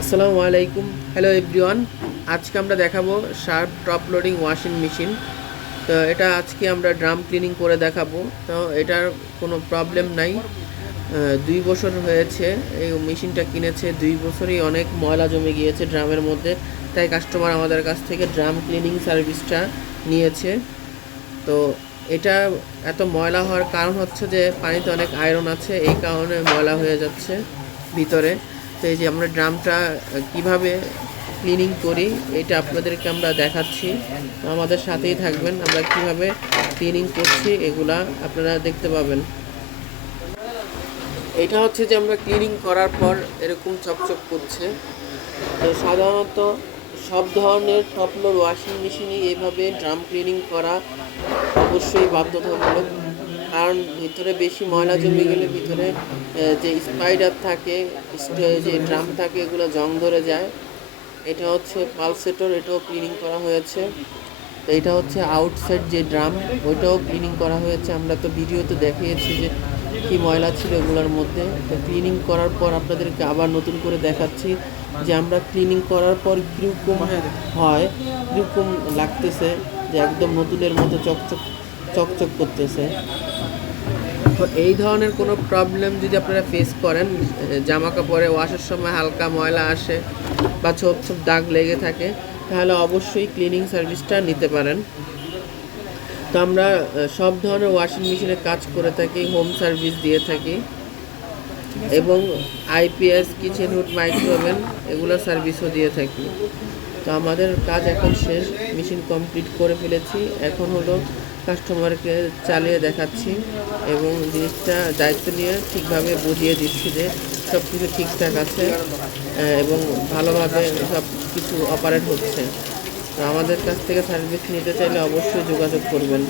আসসালামু আলাইকুম, hello everyone. আজকে আমরা দেখাবো sharp top loading washing machine. তো এটা আজকে আমরা ড্রাম ক্লিনিং করে দেখাবো। তো এটার কোনো প্রবলেম নাই। 2 বছর হয়েছে এই মেশিনটা কিনেছে, 2 বছরই অনেক ময়লা জমে গিয়েছে ড্রামের মধ্যে, তাই কাস্টমার আমাদের কাছ থেকে ড্রাম ক্লিনিং সার্ভিসটা নিয়েছে। তো এটা এত ময়লা হওয়ার কারণ হচ্ছে যে পানিতে অনেক আয়রন আছে, এই কারণে ময়লা হয়ে যাচ্ছে ভিতরে। তো এই যে আমরা ড্রামটা কিভাবে ক্লিনিং করি এটা আপনাদেরকে আমরা দেখাচ্ছি। তো আমাদের সাথেই থাকবেন, আমরা কিভাবে ক্লিনিং করছি এগুলা আপনারা দেখতে পাবেন। এটা হচ্ছে যে আমরা ক্লিনিং করার পর এরকম চকচক করছে। তো সাধারণত সব ধরনের টপ লোড ওয়াশিং মেশিনই এইভাবে ড্রাম ক্লিনিং করা অবশ্যই বাধ্যতামূলক, কারণ ভিতরে বেশি ময়লা জমে গেলে ভিতরে যে স্পাইডার থাকে, যে ড্রাম থাকে, এগুলো জং ধরে যায়। এটা হচ্ছে পালসেটর, এটাও ক্লিনিং করা হয়েছে। তো এটা হচ্ছে আউটসাইড যে ড্রাম, ওইটাও ক্লিনিং করা হয়েছে। আমরা তো ভিডিওতে দেখিয়েছি যে কি ময়লা ছিল এগুলোর মধ্যে। তো ক্লিনিং করার পর আপনাদেরকে আবার নতুন করে দেখাচ্ছি যে আমরা ক্লিনিং করার পর কীরকম হয়, কীরকম লাগতেছে, যে একদম নতুনের মতো চকচক চকচক করতেছে। তো এই ধরনের কোনো প্রবলেম যদি আপনারা ফেস করেন, জামা কাপড়ে ওয়াশের সময় হালকা ময়লা আসে বা ছোপ ছোপ দাগ লেগে থাকে, তাহলে অবশ্যই ক্লিনিং সার্ভিসটা নিতে পারেন। তো আমরা সব ধরনের ওয়াশিং মেশিনে কাজ করে থাকি, হোম সার্ভিস দিয়ে থাকি, এবং আইপিএস, কিচেন হুড, মাইক্রোওভেন এগুলো সার্ভিসও দিয়ে থাকি। তো আমাদের কাজ এখন শেষ, মেশিন কমপ্লিট করে ফেলেছি। এখন হলো কাস্টমারকে চালিয়ে দেখাচ্ছি এবং জিনিসটা দায়িত্ব নিয়ে ঠিকভাবে বুঝিয়ে দিচ্ছি যে সব কিছু ঠিকঠাক আছে এবং ভালোভাবে সব কিছু অপারেট হচ্ছে। তো আমাদের কাছ থেকে সার্ভিস নিতে চাইলে অবশ্যই যোগাযোগ করবেন।